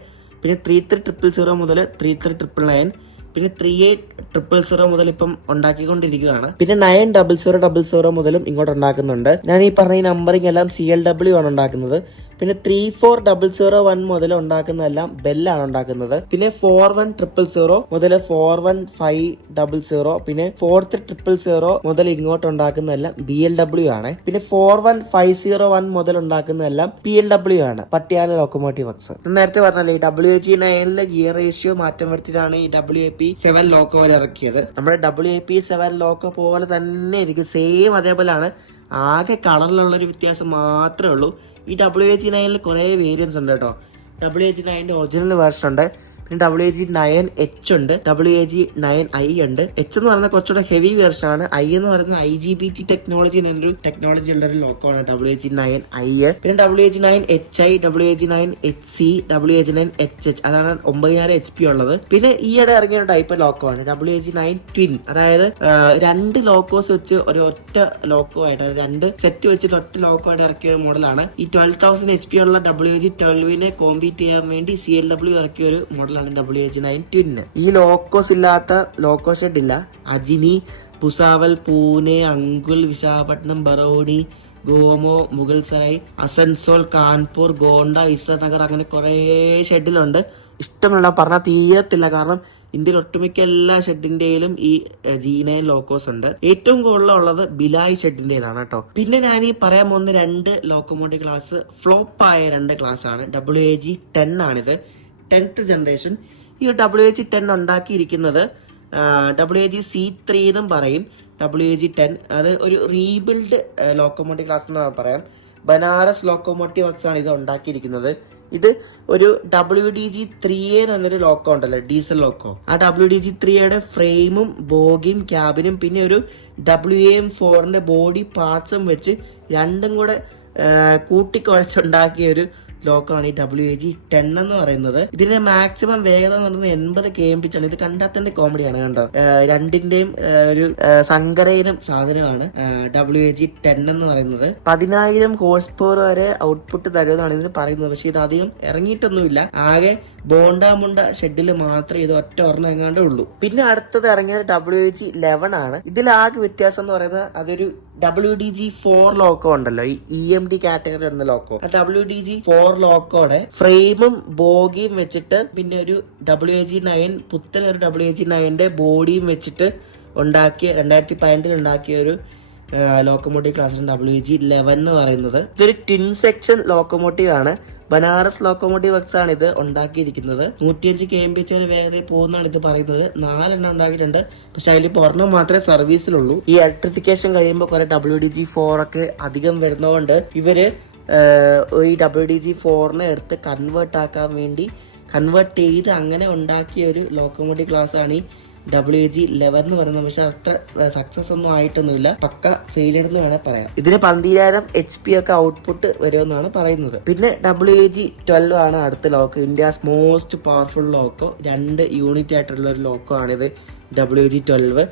പിന്നെ 33000 മുതൽ 33999, പിന്നെ 38000 മുതൽ ഇപ്പം ഉണ്ടാക്കിക്കൊണ്ടിരിക്കുകയാണ്. പിന്നെ 9000 മുതലും ഇങ്ങോട്ട് ഉണ്ടാക്കുന്നുണ്ട്. ഞാൻ ഈ പറഞ്ഞ ഈ നമ്പറിംഗ് എല്ലാം CLW ആണ് ഉണ്ടാക്കുന്നത്. പിന്നെ 34001 മുതൽ ഉണ്ടാക്കുന്നതെല്ലാം ബെല്ലാണ് ഉണ്ടാക്കുന്നത്. പിന്നെ 41000 മുതൽ 41500, പിന്നെ 43000 മുതൽ ഇങ്ങോട്ട് ഉണ്ടാക്കുന്നതെല്ലാം BLW ആണ്. പിന്നെ 41501 മുതൽ ഉണ്ടാക്കുന്നതെല്ലാം PLW ആണ്, പട്ടിയാല ലോക്കോമോട്ടീവ് വർക്ക്സ്. നേരത്തെ പറഞ്ഞല്ലേ, WAG9 ഗിയർ റേഷ്യോ മാറ്റം വരുത്തിയിട്ടാണ് ഈ WAP7 ലോക്കോ വരെ ഇറക്കിയത്. നമ്മുടെ WAP7 ലോക്കോ പോലെ തന്നെ ഇരിക്കും, സെയിം അതേപോലെയാണ്. ആകെ കളറിലുള്ളൊരു വ്യത്യാസം മാത്രമേ ഉള്ളൂ. ഈ WAG9 കുറേ വേരിയൻസ് ഉണ്ട് കേട്ടോ. WAG9 ഒറിജിനൽ വേർഷൻ ഉണ്ട്, പിന്നെ WAG9H ഉണ്ട്, WAG9i ഉണ്ട്. H എന്ന് പറയുന്നത് കുറച്ചുകൂടെ ഹെവി വേർഷൻ ആണ്. I എന്ന് പറയുന്നത് IGBT ടെക്നോളജി എന്നൊരു ടെക്നോളജി ഉള്ള ഒരു ലോക്കോ ആണ് WAG9i. പിന്നെ WAG9HI, WAG9HC, WAG9HH, അതാണ് 9000 HP ഉള്ളത്. പിന്നെ ഈയിടെ ഇറങ്ങിയ ടൈപ്പ് ലോക്കോ ആണ് WAG9 ട്വിൻ, അതായത് 2 ലോക്കോസ് വെച്ച് ഒരു ഒറ്റ ലോക്കോ ആയിട്ട്, 2 സെറ്റ് വെച്ചിട്ട് ഒറ്റ ലോക്കോ ആയിട്ട് ഇറക്കിയ ഒരു മോഡലാണ്. ഈ 12000 HP ഉള്ള WAG12 കോമ്പീറ്റ് ചെയ്യാൻ വേണ്ടി CLW ഇറക്കിയ ഒരു മോഡൽ WAG9 ട്വിൻ. ഈ ലോക്കോസ് ഇല്ലാത്ത ലോക്കോ ഷെഡ് ഇല്ല. അജിനി, ഭുസാവൽ, പൂനെ, അങ്കുൽ, വിശാഖപട്ടണം, ബറോണി, ഗോമോ, മുഗൾ സരായ്, അസൻസോൾ, കാൺപൂർ, ഗോണ്ട, ഇസനഗർ, അങ്ങനെ കുറേ ഷെഡിലുണ്ട്. ഇഷ്ടമുള്ള പറഞ്ഞാൽ തീരത്തില്ല, കാരണം ഇന്ത്യയിൽ ഒട്ടുമിക്ക എല്ലാ ഷെഡിന്റെയിലും ഈ G9 ലോക്കോസ് ഉണ്ട്. ഏറ്റവും കൂടുതലുള്ളത് ബിലായ് ഷെഡിന്റെയിലാണ് കേട്ടോ. പിന്നെ ഞാൻ ഈ പറയാൻ പോകുന്ന 2 ലോക്കോമോട്ടീവ് ക്ലാസ് ഫ്ലോപ്പ് ആയ 2 ക്ലാസ് ആണ്. WAG10 ആണിത്, 10th ജനറേഷൻ. ഈ WAG10 ഉണ്ടാക്കിയിരിക്കുന്നത് WAG-C3 എന്നും പറയും. WAG10 അത് ഒരു റീബിൽഡ് ലോക്കോമോട്ടീവ് ക്ലാസ് എന്ന് പറയാം. ബനാറസ് ലോക്കോമോട്ടീവ് വർക്ക്സ് ആണ് ഇത് ഉണ്ടാക്കിയിരിക്കുന്നത്. ഇത് ഒരു WDG-3A എന്നൊരു ലോക്കോ ഉണ്ടല്ലോ, ഡീസൽ ലോക്കോ. ആ WDG-3A ഫ്രെയിമും ബോഗിയും ക്യാബിനും പിന്നെ ഒരു WAM-4 ബോഡി പാർട്സും വെച്ച് രണ്ടും കൂടെ കൂട്ടിക്കുഴച്ചുണ്ടാക്കിയ ഒരു ലോക്കാണ് ഈ WAG10 എന്ന് പറയുന്നത്. ഇതിന്റെ മാക്സിമം വേഗത എന്ന് പറയുന്നത് 80 kmph ആണ്. ഇത് കണ്ടാൽ തന്നെ കോമഡിയാണ് കണ്ടോ. രണ്ടിന്റെയും ഒരു സങ്കരയിലും സാധനമാണ് WAG10 എന്ന് പറയുന്നത്. 10000 ഹോഴ്സ് പവർ വരെ ഔട്ട്പുട്ട് തരുമെന്നാണ് ഇതിന് പറയുന്നത്. പക്ഷെ ഇത് അധികം ഇറങ്ങിയിട്ടൊന്നുമില്ല. ആകെ ബോണ്ടാമുണ്ട ഷെഡിൽ മാത്രമേ ഇത് ഒറ്റ ഒരെണ്ണം എങ്ങാണ്ടേ ഉള്ളൂ. പിന്നെ അടുത്തത് ഇറങ്ങിയത് WAG11 ആണ്. ഇതിലാകെ വ്യത്യാസം എന്ന് പറയുന്നത് അതൊരു WDG4 ലോക്കോ ഉണ്ടല്ലോ, ഈ EMD കാറ്റഗറി വരുന്ന ലോക്കോ. ആ WDG4 ലോക്കോടെ ഫ്രെയിമും ബോഗിയും വെച്ചിട്ട് പിന്നെ ഒരു WAG9 പുത്തൻ ഒരു WAG9 ബോഡിയും വെച്ചിട്ട് ഉണ്ടാക്കിയ 2018 ഉണ്ടാക്കിയ ഒരു ലോക്കോമോട്ടീവ് ക്ലാസ്സിലാണ് WAG11 എന്ന് പറയുന്നത്. ഇതൊരു ട്വിൻ സെക്ഷൻ ലോക്കോമോട്ടീവ് ആണ്. ബനാറസ് ലോക്കോമോട്ടീവ് വർക്ക്സ് ആണ് ഇത് ഉണ്ടാക്കിയിരിക്കുന്നത്. 105 kmph വരെ വേഗത പോകുന്നതാണ് ഇത് പറയുന്നത്. 4 എണ്ണം ഉണ്ടാക്കിയിട്ടുണ്ട്, പക്ഷെ അതിൽ ഒരെണ്ണം മാത്രമേ സർവീസിലുള്ളൂ. ഈ ഇലക്ട്രിഫിക്കേഷൻ കഴിയുമ്പോൾ കുറെ WDG4 ഒക്കെ അധികം വരുന്നതുകൊണ്ട് ഇവര് ഈ WDG4 എടുത്ത് കൺവേർട്ട് ആക്കാൻ വേണ്ടി കൺവേർട്ട് ചെയ്ത് അങ്ങനെ ഉണ്ടാക്കിയ ഒരു ലോക്കോമോട്ടീവ് ക്ലാസ് ആണ് ഈ WAG11 എന്ന് പറയുന്നത്. പക്ഷെ അത്ര സക്സസ് ഒന്നും ആയിട്ടൊന്നുമില്ല, പക്ക ഫെയിലിയർ എന്ന് വേണേൽ പറയാം. ഇതിന് 12000 HP ഒക്കെ ഔട്ട്പുട്ട് വരുമെന്നാണ് പറയുന്നത്. പിന്നെ WAG12 ആണ് അടുത്ത loco, India's most powerful loco. 2 unit ആയിട്ടുള്ള ഒരു ലോക്കോ ആണിത് WAG12.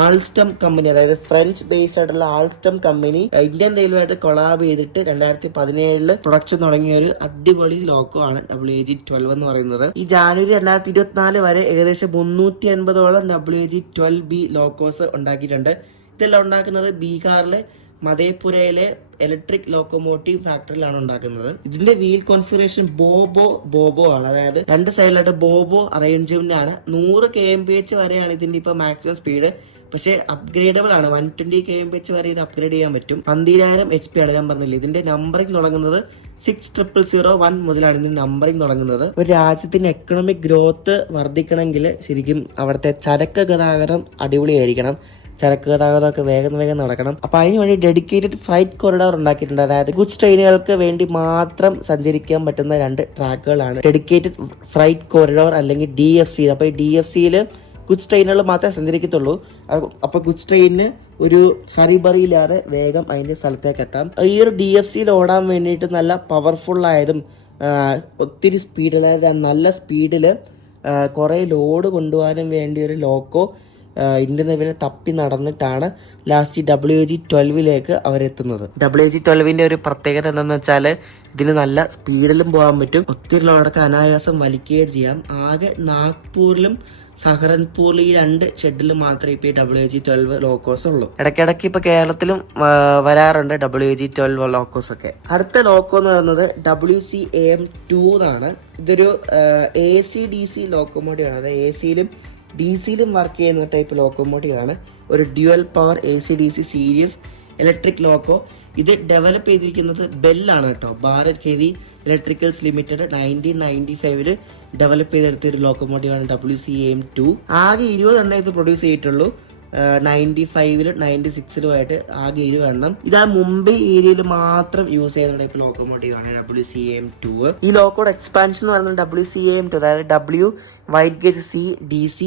ആൾസ്റ്റം കമ്പനി, അതായത് ഫ്രഞ്ച് ബേസ്ഡ് ആയിട്ടുള്ള ആൾസ്റ്റം കമ്പനി ഇന്ത്യൻ റെയിൽവേയായിട്ട് കൊളാബ് ചെയ്തിട്ട് 2017 പ്രൊഡക്ഷൻ തുടങ്ങിയ ഒരു അടിപൊളി ലോക്കോ ആണ് WAG12 എന്ന് പറയുന്നത്. ഈ ജാനുവരി 2024 വരെ ഏകദേശം 380ഓളം WAG12B ലോക്കോസ് ഉണ്ടാക്കിയിട്ടുണ്ട്. ഇതെല്ലാം ഉണ്ടാക്കുന്നത് ബീഹാറിലെ മധേപുരയിലെ ഇലക്ട്രിക് ലോക്കോമോട്ടീവ് ഫാക്ടറിയിലാണ് ഉണ്ടാക്കുന്നത്. ഇതിന്റെ വീൽ കോൺഫിഗറേഷൻ ബോബോ ആണ്, അതായത് 2 സൈഡിലായിട്ട് ബോബോ അറേഞ്ച്മെന്റ് ആണ്. 100 kmph വരെയാണ് ഇതിന്റെ ഇപ്പൊ മാക്സിമം സ്പീഡ്. പക്ഷെ അപ്ഗ്രേഡബിൾ ആണ്, 120 kmph വരെ ഇത് അപ്ഗ്രേഡ് ചെയ്യാൻ പറ്റും. 12000 HP ആണ് ഞാൻ പറഞ്ഞില്ല. ഇതിന്റെ നമ്പറിംഗ് തുടങ്ങുന്നത് 6001 മുതലാണ് ഇതിന്റെ നമ്പറിംഗ് തുടങ്ങുന്നത്. ഒരു രാജ്യത്തിന്റെ എക്കണോമിക് ഗ്രോത്ത് വർദ്ധിക്കണമെങ്കിൽ ശരിക്കും അവിടുത്തെ ചരക്ക് ഗതാഗതം അടിപൊളിയായിരിക്കണം. ചരക്ക് ഗതാഗതമൊക്കെ വേഗം നടക്കണം. അപ്പൊ അതിന് വേണ്ടി ഡെഡിക്കേറ്റഡ് ഫ്ലൈറ്റ് കോറിഡോർ ഉണ്ടാക്കിയിട്ടുണ്ട്. അതായത് ഗുഡ്സ് ട്രെയിനുകൾക്ക് വേണ്ടി മാത്രം സഞ്ചരിക്കാൻ പറ്റുന്ന 2 ട്രാക്കുകളാണ് ഡെഡിക്കേറ്റഡ് ഫ്ലൈറ്റ് കോറിഡോർ അല്ലെങ്കിൽ DFC. അപ്പൊ ഈ DFCയിൽ ഗുഡ്സ് ട്രെയിനുകൾ മാത്രമേ സഞ്ചരിക്കത്തുള്ളൂ. അപ്പോൾ ഗുഡ്സ് ട്രെയിനിന് ഒരു ഹറിബറിയില്ലാതെ വേഗം അതിൻ്റെ സ്ഥലത്തേക്ക് എത്താം. ഈ ഒരു DFCയിൽ ഓടാൻ വേണ്ടിയിട്ട് നല്ല പവർഫുള്ളായതും ഒത്തിരി സ്പീഡിൽ, അതായത് നല്ല സ്പീഡിൽ കുറേ ലോഡ് കൊണ്ടുപോകാനും വേണ്ടി ഒരു ലോക്കോ ഇന്ത്യൻ നേവിനെ തപ്പി നടന്നിട്ടാണ് ലാസ്റ്റ് WG-12 അവരെത്തുന്നത്. WG-12 ഒരു പ്രത്യേകത എന്താണെന്ന് വെച്ചാൽ ഇതിന് നല്ല സ്പീഡിലും പോകാൻ പറ്റും, ഒത്തിരി ലോഡൊക്കെ അനായാസം വലിക്കുകയും ചെയ്യാം. ആകെ നാഗ്പൂരിലും സഹറൻപൂരിൽ ഈ 2 ഷെഡിലും മാത്രമേ ഇപ്പോൾ ഈ WG-12 ലോക്കോസ് ഉള്ളൂ. ഇടയ്ക്കിടയ്ക്ക് ഇപ്പോൾ കേരളത്തിലും വരാറുണ്ട് WG-12 ലോക്കോസ് ഒക്കെ. അടുത്ത ലോക്കോ എന്ന് പറയുന്നത് WCAM-2 എന്നാണ്. ഇതൊരു AC/DC ലോക്കോമോട്ടീവ് ആണ്. അതായത് AC-ലും DC-ലും വർക്ക് ചെയ്യുന്ന ടൈപ്പ് ലോക്കോമോട്ടീവ് ആണ്. ഒരു dual power AC/DC series electric loco. ഇത് ഡെവലപ്പ് ചെയ്തിരിക്കുന്നത് ബെല്ലാണ് കേട്ടോ. Bharat heavy electricals limited 1995 develop ചെയ്തെടുത്തൊരു ലോക്കോമോട്ടീവാണ് WCAM-2. ആകെ 20 എണ്ണം ഇത് പ്രൊഡ്യൂസ് ചെയ്തിട്ടുള്ളൂ. 95-ലും 96-ലുമായിട്ട് ആകെ 20 എണ്ണം. ഇത് ആ മുംബൈ ഏരിയയിൽ മാത്രം യൂസ് ചെയ്യുന്ന ടൈപ്പ് ലോക്കോമോട്ടീവ് ആണ് WCAM-2. ഈ ലോക്കോയുടെ എക്സ്പാൻഷൻ എന്ന് പറയുന്നത് WCAM-2, അതായത് W white gauge, C DC,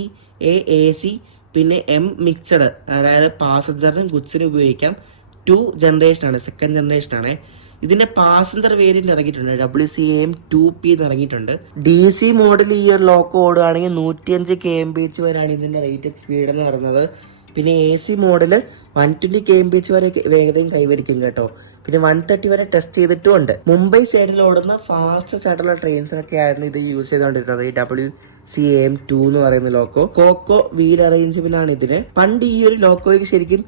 A AC, പിന്നെ M മിക്സഡ്, അതായത് പാസഞ്ചറിനും ഗുഡ്സിനും ഉപയോഗിക്കാം. 2 ജനറേഷനാണ്, സെക്കൻഡ് ജനറേഷനാണ്. ഇതിന്റെ പാസഞ്ചർ വേരിയന്റ് ഇറങ്ങിയിട്ടുണ്ട്, WCAM-2P ഇറങ്ങിയിട്ടുണ്ട്. DC മോഡൽ ഈ ഒരു ലോക്കോ ഓടുകയാണെങ്കിൽ 105 kmph വരെയാണ് ഇതിന്റെ റേറ്റഡ് സ്പീഡ് എന്ന് പറയുന്നത്. പിന്നെ AC മോഡല് 120 kmph വരെ വേഗതയും കൈവരിക്കും കേട്ടോ. പിന്നെ 130 വരെ ടെസ്റ്റ് ചെയ്തിട്ടുമുണ്ട്. മുംബൈ സൈഡിൽ ഓടുന്ന ഫാസ്റ്റ് ആയിട്ടുള്ള ട്രെയിൻസിനൊക്കെ ആയിരുന്നു ഇത് യൂസ് ചെയ്തുകൊണ്ടിരുന്നത്, ഈ WCAM-2 എന്ന് പറയുന്ന ലോക്കോ. കോക്കോ വീൽ അറേഞ്ച്മെന്റ് ആണ് ഇതിന്. പണ്ട് ഈ ഒരു ലോക്കോയ്ക്ക് ശരിക്കും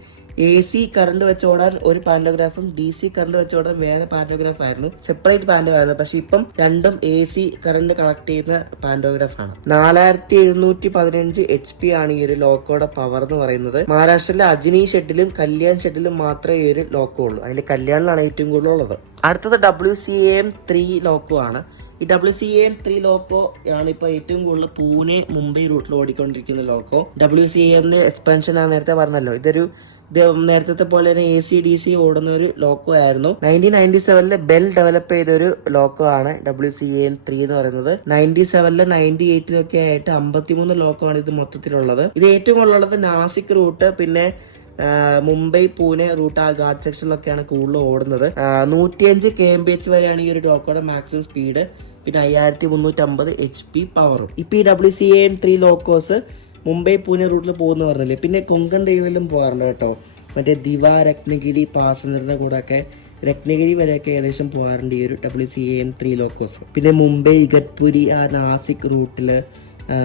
AC കറണ്ട് വെച്ചോടാൻ ഒരു പാൻഡോഗ്രാഫും DC കറണ്ട് വെച്ചോടാൻ വേറെ പാൻഡോഗ്രാഫ് ആയിരുന്നു, സെപ്പറേറ്റ് പാൻഡോഗ്രാഫ്. പക്ഷെ ഇപ്പം രണ്ടും AC കറണ്ട് കണക്ട് ചെയ്യുന്ന പാൻഡോഗ്രാഫ് ആണ്. 4715 HP ആണ് ഈ ഒരു ലോക്കോയുടെ പവർ എന്ന് പറയുന്നത്. മഹാരാഷ്ട്രയിലെ അജ്നി ഷെഡിലും കല്യാൺ ഷെഡിലും മാത്രമേ ഈ ഒരു ലോക്കോ ഉള്ളൂ. അതിൽ കല്യാണിലാണ് ഏറ്റവും കൂടുതൽ ഉള്ളത്. അടുത്തത് WCAM-3 ലോക്കോ ആണ്. ഈ WCAM-3 ലോക്കോ ആണ് ഇപ്പോൾ ഏറ്റവും കൂടുതൽ പൂനെ മുംബൈ റൂട്ടിൽ ഓടിക്കൊണ്ടിരിക്കുന്ന ലോക്കോ. WCAM എക്സ്പാൻഷൻ ആണ് നേരത്തെ പറഞ്ഞല്ലോ. ഇത് നേരത്തെ പോലെ തന്നെ AC/DC ഓടുന്ന ഒരു ലോക്കോ ആയിരുന്നു. 1997 ബെൽ ഡെവലപ്പ് ചെയ്ത ഒരു ലോക്കോ ആണ് WCAM-3 എന്ന് പറയുന്നത്. 97 98 ആയിട്ട് 53 ലോക്കോ ആണ് ഇത് മൊത്തത്തിലുള്ളത്. ഇത് ഏറ്റവും കൂടുതലുള്ളത് നാസിക് റൂട്ട്, പിന്നെ മുംബൈ പൂനെ റൂട്ട്, ആ ഗാർഡ് സെക്ഷനിലൊക്കെയാണ് കൂടുതൽ ഓടുന്നത്. 105 kmph വരെയാണ് ഈ ഒരു ലോക്കോയുടെ മാക്സിമം സ്പീഡ്. പിന്നെ 5350 HP പവറും. ഇപ്പൊ ഈ WCAM-3 ലോക്കോസ് മുംബൈ പൂനെ റൂട്ടിൽ പോകുന്ന പറഞ്ഞില്ലേ. പിന്നെ കൊങ്കൺ റെയിൽവേയിലും പോകാറുണ്ട് കേട്ടോ. മറ്റേ ദിവ രത്നഗിരി പാസഞ്ചറിന്റെ കൂടെ ഒക്കെ രത്നഗിരി വരെയൊക്കെ ഏകദേശം പോകാറുണ്ട് ഈ ഒരു WCAM-3 ലോക്കോസ്. പിന്നെ മുംബൈ ഇഗത്പുരി, ആ നാസിക് റൂട്ടില്,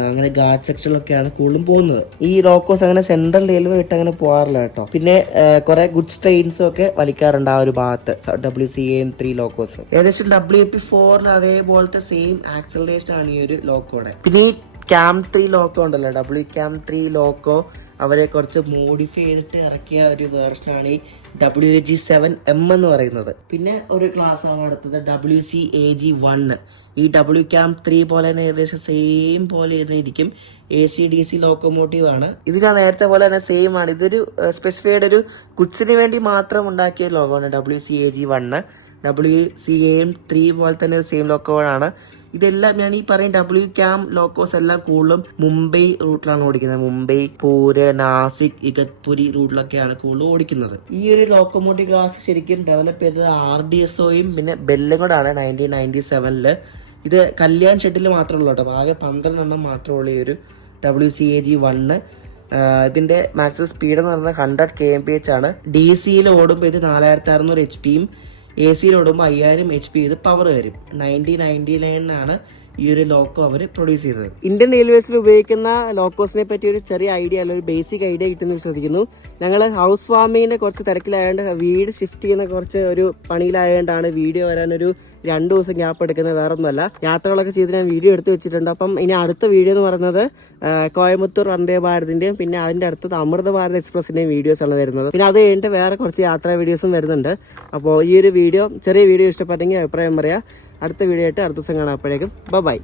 അങ്ങനെ ഗാർഡ് സെക്ഷനിലൊക്കെയാണ് കൂടുതലും പോകുന്നത്. ഈ ലോക്കോസ് അങ്ങനെ സെൻട്രൽ റെയിൽവേ വിട്ട് അങ്ങനെ പോകാറില്ല കേട്ടോ. പിന്നെ കുറെ ഗുഡ്സ് ട്രെയിൻസും ഒക്കെ വലിക്കാറുണ്ട് ആ ഒരു ഭാഗത്ത് WCAM-3 ലോക്കോസ്. ഏകദേശം WP4 അതേപോലത്തെ സെയിം ആക്സലറേഷൻ ആണ് ഈ ഒരു ലോക്കോടെ. പിന്നെ ഈ CAM-3 ലോക്കോ ഉണ്ടല്ലോ, WCAM-3 ലോക്കോ അവരെ കുറച്ച് മോഡിഫൈ ചെയ്തിട്ട് ഇറക്കിയ ഒരു വേർഷനാണ് ഈ WG-7M എന്ന് പറയുന്നത്. പിന്നെ ഒരു ക്ലാസ് ആണ് അടുത്തത് WCAG-1. ഈ WCAM-3 പോലെ തന്നെ ഏകദേശം സെയിം പോലെ ഇരിക്കും. AC/DC ലോക്കോമോട്ടീവ് ആണ്. ഇത് ഞാൻ നേരത്തെ പോലെ തന്നെ സെയിം ആണ്. ഇതൊരു സ്പെസിഫൈഡ് ഒരു ഗുഡ്സിന് വേണ്ടി മാത്രം ഉണ്ടാക്കിയ ലോക്കോയാണ് WCAG-1. WCAM-3 പോലെ തന്നെ സെയിം ലോക്കോ ആണ്. ഇതെല്ലാം ഞാൻ ഈ പറയുന്ന WCAM ലോക്കോസ് എല്ലാം കൂടുതലും മുംബൈ റൂട്ടിലാണ് ഓടിക്കുന്നത്. മുംബൈ, പൂനെ, നാസിക്, ഇഗത്പുരി റൂട്ടിലൊക്കെയാണ് കൂടുതൽ ഓടിക്കുന്നത്. ഈ ഒരു ലോക്കോമോട്ടീവ് ക്ലാസ് ശരിക്കും ഡെവലപ്പ് ചെയ്തത് RDSOയും പിന്നെ ബെല്ലും കൂടെ ആണ് 1997. ഇത് കല്യാൺ ഷെഡിൽ മാത്രമേ ഉള്ളൂ കേട്ടോ. ആകെ 12 എണ്ണം മാത്രമേ ഉള്ളൂ ഈ ഒരു WCAG-1. ഇതിന്റെ മാക്സിമം സ്പീഡ് എന്ന് പറയുന്നത് 100 kmph ആണ്. DC-യിൽ ഓടുമ്പോൾ ഇത് 4600 HPയും AC-യിൽ ഓടുമ്പോൾ 5000 HP ഇത് പവർ വരും. 1999 ഈ ഒരു ലോക്കോ അവർ പ്രൊഡ്യൂസ് ചെയ്തത്. ഇന്ത്യൻ റെയിൽവേസിൽ ഉപയോഗിക്കുന്ന ലോക്കോസിനെ പറ്റി ഒരു ചെറിയ ഐഡിയ അല്ല, ഒരു ബേസിക് ഐഡിയ കിട്ടുമെന്ന് വിശ്വസിക്കുന്നു. ഞങ്ങൾ ഹൗസ് വാമിങ്ങിന്റെ കുറച്ച് തിരക്കിലായതുകൊണ്ട്, വീട് ഷിഫ്റ്റ് ചെയ്യുന്ന കുറച്ച് ഒരു പണിയിലായതുകൊണ്ടാണ് വീഡിയോ വരാനൊരു 2 ദിവസം ഗ്യാപ്പ് എടുക്കുന്നത്. വേറെ ഒന്നുമല്ല, യാത്രകളൊക്കെ ചെയ്ത് ഞാൻ വീഡിയോ എടുത്ത് വെച്ചിട്ടുണ്ട്. അപ്പം ഇനി അടുത്ത വീഡിയോ എന്ന് പറയുന്നത് കോയമ്പത്തൂർ വന്ദേ ഭാരതിന്റെയും പിന്നെ അതിന്റെ അടുത്തത് അമൃത ഭാരത് എക്സ്പ്രസിന്റെയും വീഡിയോസ് ആണ് വരുന്നത്. പിന്നെ അത് കഴിഞ്ഞിട്ട് വേറെ കുറച്ച് യാത്രാ വീഡിയോസും വരുന്നുണ്ട്. അപ്പോൾ ഈ ഒരു വീഡിയോ, ചെറിയ വീഡിയോ ഇഷ്ടപ്പെട്ടെങ്കിൽ അഭിപ്രായം പറയാം. അടുത്ത വീഡിയോ ആയിട്ട് അടുത്ത ദിവസം കാണാം. അപ്പോഴേക്കും ബൈ.